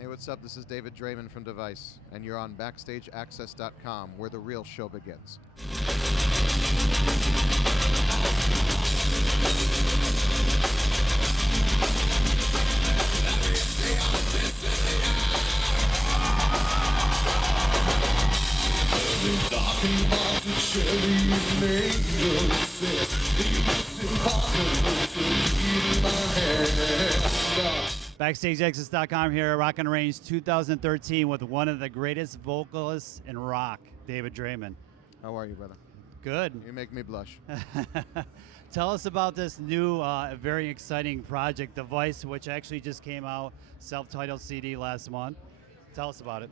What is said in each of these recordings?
Hey, what's up? This is David Draiman from Device, and you're on BackstageAxxess.com, where the real show begins. BackstageAxxess.com here at Rock and Range 2013 with one of the greatest vocalists in rock, David Draiman. How are you, brother? Good. You make me blush. Tell us about this new, very exciting project, Device, which actually just came out, self-titled CD last month. Tell us about it.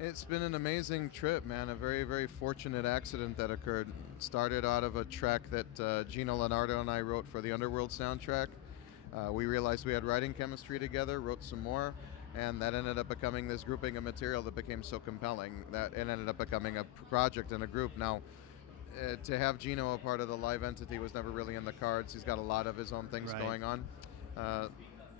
It's been an amazing trip, man. A very, very fortunate accident that occurred. It started out of a track that Gino Leonardo and I wrote for the Underworld soundtrack. We realized we had writing chemistry together, wrote some more, and that ended up becoming this grouping of material that became so compelling that it ended up becoming a project and a group. Now, to have Gino a part of the live entity was never really in the cards. He's got a lot of his own things going on.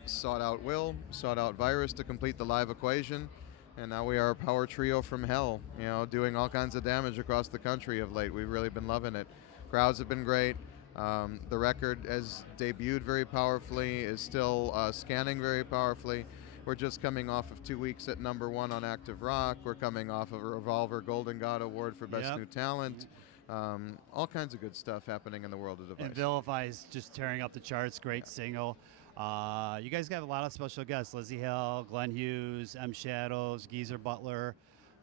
Sought out Will, sought out Virus to complete the live equation, and now we are a power trio from hell, you know, doing all kinds of damage across the country of late. We've really been loving it. Crowds have been great. The record has debuted very powerfully, is still scanning very powerfully. We're just coming off of 2 weeks at #1 on Active Rock. We're coming off of a Revolver Golden God Award for Best New Talent. All kinds of good stuff happening in the world of Device. And Vilify is just tearing up the charts. Great single. You guys got a lot of special guests. Lizzie Hill, Glenn Hughes, M. Shadows, Geezer Butler,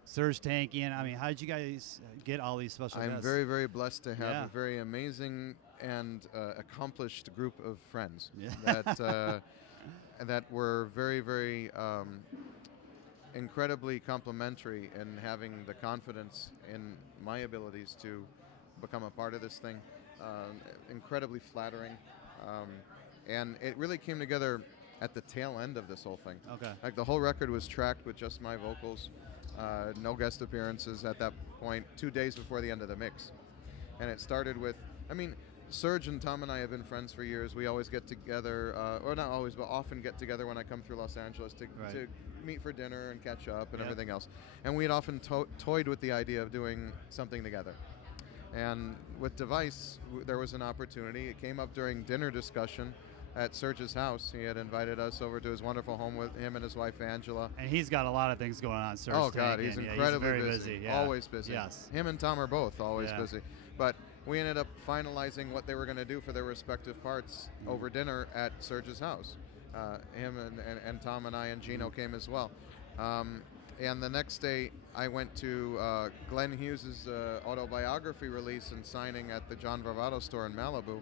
Serge Tankian. I mean, how did you guys get all these special guests? I'm very, very blessed to have a very amazing and accomplished group of friends that were very, very incredibly complimentary in having the confidence in my abilities to become a part of this thing. Incredibly flattering. And it really came together at the tail end of this whole thing. Okay. Like the whole record was tracked with just my vocals, no guest appearances at that point, 2 days before the end of the mix. And it started with, I mean, Serge and Tom and I have been friends for years. We always get together, or not always, but often get together when I come through Los Angeles to meet for dinner and catch up and everything else. And we had often toyed with the idea of doing something together. And with Device, there was an opportunity. It came up during dinner discussion at Serge's house. He had invited us over to his wonderful home with him and his wife Angela. And he's got a lot of things going on, Serge. Oh God, he's incredibly he's very busy. Yeah. Always busy. Yes. Him and Tom are both always busy. But we ended up finalizing what they were going to do for their respective parts over dinner at Serge's house. Him and Tom and I and Gino came as well. And the next day, I went to Glenn Hughes' autobiography release and signing at the John Varvato store in Malibu.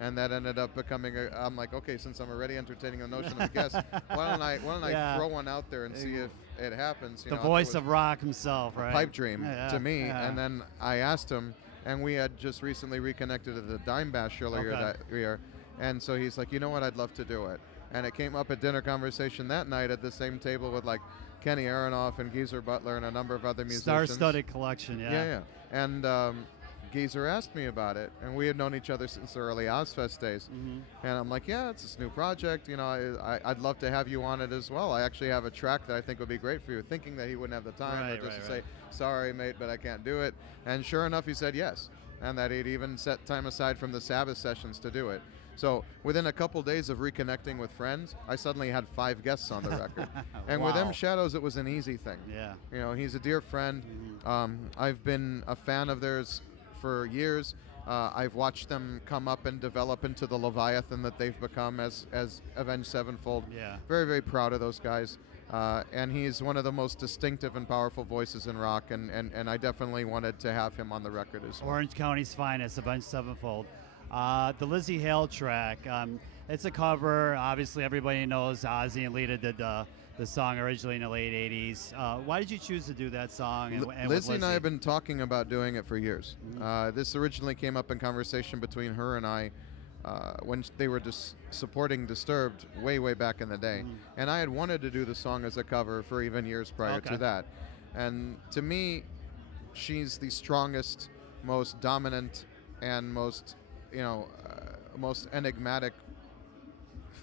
And that ended up becoming I'm like, okay, since I'm already entertaining the notion of a guest, why don't I throw one out there and see if it happens? You the know, voice of rock himself, right? Pipe dream to me. And then I asked him, and we had just recently reconnected at the Dime Bash earlier that year. And so he's like, you know what, I'd love to do it. And it came up at dinner conversation that night at the same table with like Kenny Aronoff and Geezer Butler and a number of other musicians. Star-studded collection, Yeah. And Geezer asked me about it, and we had known each other since the early Ozfest days. And I'm like, yeah, it's this new project. You know, I'd love to have you on it as well. I actually have a track that I think would be great for you, thinking that he wouldn't have the time, but just to say, sorry, mate, but I can't do it. And sure enough, he said yes, and that he'd even set time aside from the Sabbath sessions to do it. So within a couple days of reconnecting with friends, I suddenly had 5 guests on the record. And with M. Shadows, it was an easy thing. Yeah. You know, he's a dear friend. I've been a fan of theirs for years. I've watched them come up and develop into the Leviathan that they've become as Avenged Sevenfold. Yeah. Very, very proud of those guys. And he's one of the most distinctive and powerful voices in rock, and I definitely wanted to have him on the record as well. Orange County's finest, Avenged Sevenfold. The Lizzie Hale track, it's a cover. Obviously, everybody knows Ozzy and Lita did the song originally in the late 80s. Why did you choose to do that song? And Lizzie and I have been talking about doing it for years. This originally came up in conversation between her and I when they were supporting Disturbed way back in the day. And I had wanted to do the song as a cover for even years prior to that. And to me, she's the strongest, most dominant, and most enigmatic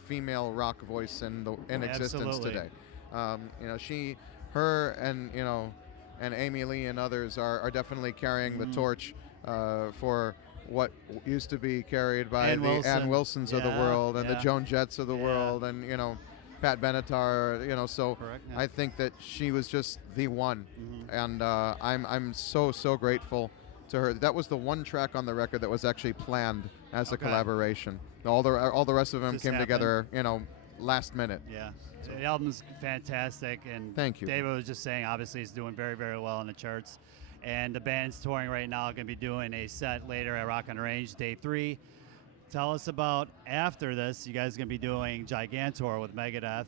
female rock voice in existence today. Her, and and Amy Lee and others are definitely carrying the torch for what used to be carried by Ann the Wilson. Ann Wilsons of the Yeah, world and the yeah. Joan Jetts of the Yeah. world, and Pat Benatar. So Correct, yeah. I think that she was just the one, Mm-hmm. and I'm so grateful to her. That was the one track on the record that was actually planned as a Okay. collaboration. All the rest of them Just came happened. together, last minute. Yeah, the album's fantastic, and Thank you. David was just saying, obviously, he's doing very, very well in the charts, and the band's touring right now. Going to be doing a set later at Rock on the Range, Day 3. Tell us about after this. You guys are going to be doing Gigantor with Megadeth,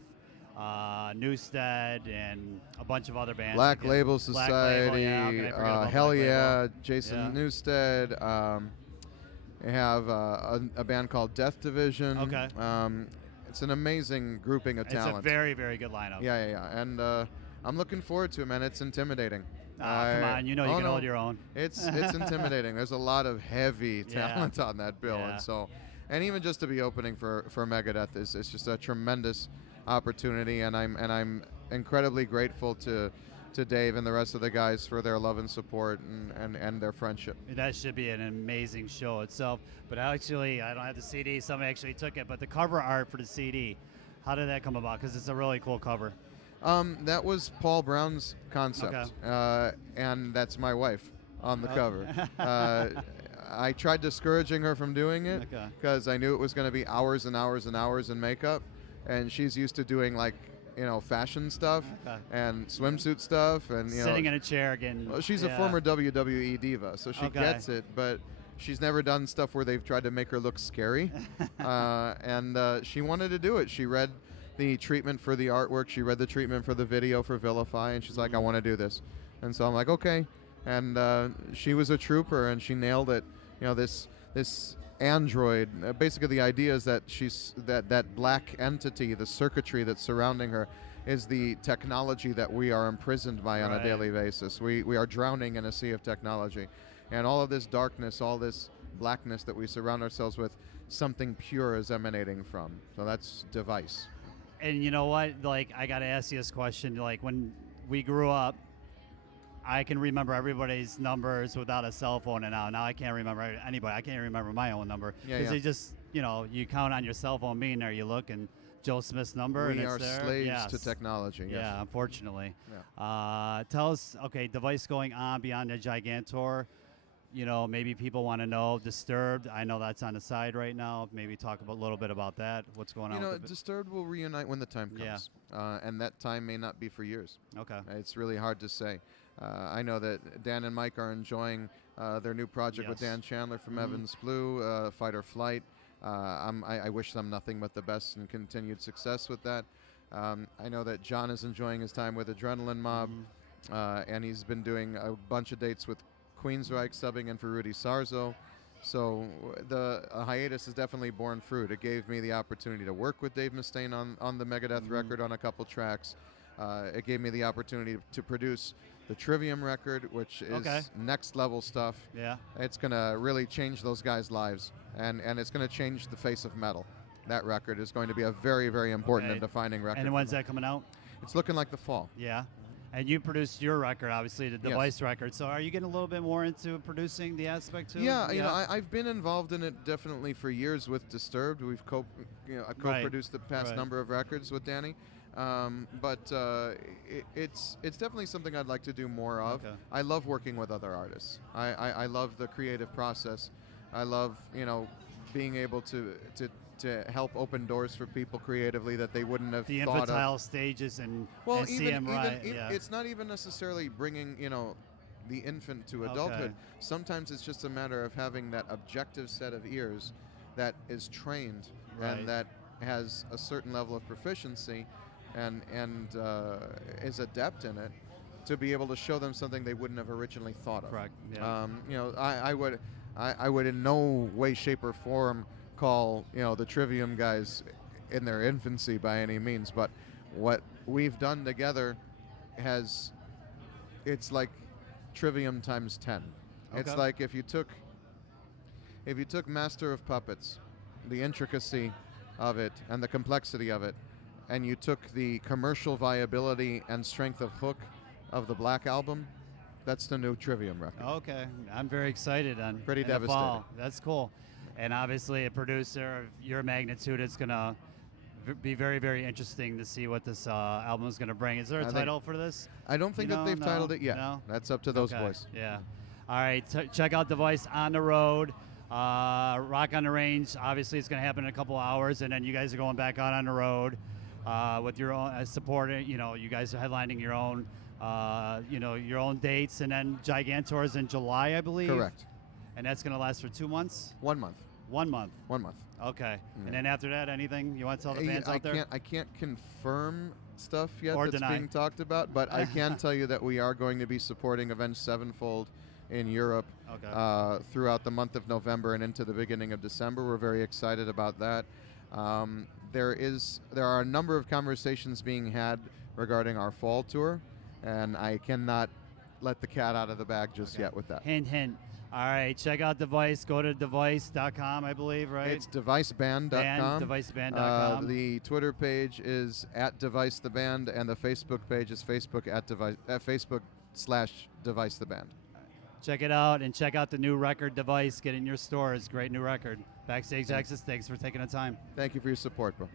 Newstead, and a bunch of other bands. Black Again, Label Black Society, Label, yeah, how can I forget about Hell Black Yeah, Label? Jason Yeah. Newstead. We have a band called Death Division. Okay. It's an amazing grouping of It's talent. a very, very good lineup. Yeah. And I'm looking forward to it, man. It's intimidating. Come on, you can hold your own. It's intimidating. There's a lot of heavy Yeah. talent on that bill, Yeah. and even just to be opening for Megadeth is just a tremendous opportunity, and I'm incredibly grateful to Dave and the rest of the guys for their love and support and their friendship. That should be an amazing show itself. But actually, I don't have the CD. Somebody actually took it. But the cover art for the CD, how did that come about? Because it's a really cool cover. That was Paul Brown's concept, Okay. and that's my wife on the Oh. cover. I tried discouraging her from doing it Okay. because I knew it was going to be hours and hours and hours in makeup, and she's used to doing fashion stuff Okay. and swimsuit stuff, and Sitting in a chair again. well, she's a yeah. former WWE diva, so she Okay. gets it, but she's never done stuff where they've tried to make her look scary. And she wanted to do it. She read the treatment for the artwork. She read the treatment for the video for Vilify, and she's like, I want to do this. And so I'm like, okay. And she was a trooper, and she nailed it. This android, basically the idea is that she's that black entity, the circuitry that's surrounding her, is the technology that we are imprisoned by on a Right. daily basis. We are drowning in a sea of technology, and all of this darkness, all this blackness that we surround ourselves with, something pure is emanating from. So that's device. And you know what? I got to ask you this question. When we grew up, I can remember everybody's numbers without a cell phone, and now I can't remember anybody. I can't remember my own number. Yeah, Because yeah. they just, you count on your cell phone being there. You look, and Joe Smith's number, and We it's are there. slaves Yes. to technology. Yes. Yeah, unfortunately. Yeah. Tell us, okay, device going on beyond the Gigantor. Maybe people want to know Disturbed. I know that's on the side right now. Maybe talk a little bit about that. What's going on? with the Disturbed will reunite when the time comes, and that time may not be for years. Okay. It's really hard to say. I know that Dan and Mike are enjoying their new project with Yes. Dan Chandler from Mhm. Evans Blue, Fight or Flight. I wish them nothing but the best and continued success with that. I know that John is enjoying his time with Adrenaline Mob, and he's been doing a bunch of dates with Queensryche, subbing in for Rudy Sarzo. So the hiatus has definitely borne fruit. It gave me the opportunity to work with Dave Mustaine on the Megadeth record on a couple tracks. It gave me the opportunity to produce the Trivium record, which is Okay. next level stuff. Yeah. It's going to really change those guys' lives, and it's going to change the face of metal. That record is going to be a very, very important Okay. and defining record. And for when's them. that coming out? It's looking like the fall. Yeah. And you produced your record, obviously, the Yes. Device record. So are you getting a little bit more into producing the aspect too? Yeah, I've been involved in it definitely for years with Disturbed. We've I've Right. co-produced the past Right. number of records with Danny, but it's definitely something I'd like to do more of. Okay. I love working with other artists. I love the creative process. I love being able to help open doors for people creatively that they wouldn't have the thought of. infantile stages and Well, see them right. Yeah. it's not even necessarily bringing the infant to adulthood. Okay. Sometimes it's just a matter of having that objective set of ears that is trained Right. and that has a certain level of proficiency and is adept in it to be able to show them something they wouldn't have originally thought of. Correct. Yeah. I would in no way, shape, or form call the Trivium guys in their infancy by any means, but what we've done together it's like Trivium times 10. It's Okay. like if you took Master of Puppets, the intricacy of it and the complexity of it, and you took the commercial viability and strength of hook of the Black Album, that's the new Trivium record. Okay, I'm very excited. Pretty in the devastated. fall. That's cool. And obviously, a producer of your magnitude, it's gonna be very, very interesting to see what this album is gonna bring. Is there a title for this? I don't think that they've titled it yet. No? That's up to those boys. Yeah. All right. Check out Device on the road. Rock on the Range. Obviously, it's gonna happen in a couple hours, and then you guys are going back out on the road with your own supporting. You know, you guys are headlining your own. Your own dates, and then Gigantours in July, I believe. Correct. And that's going to last for 2 months? 1 month. 1 month. 1 month. Okay. Yeah. And then after that, anything you want to tell the fans out there? I can't confirm stuff yet Or that's deny. being talked about, but I can tell you that we are going to be supporting Avenged Sevenfold in Europe throughout the month of November and into the beginning of December. We're very excited about that. There are a number of conversations being had regarding our fall tour, and I cannot let the cat out of the bag just yet with that. Hint, hint. All right, check out Device. Go to device.com, I believe, right? It's deviceband.com. Deviceband.com. The Twitter page is @devicetheband, and the Facebook page is Facebook/devicetheband. Check it out, and check out the new record, Device. Get in your stores. Great new record. BackstageAxxess, thanks for taking the time. Thank you for your support, bro.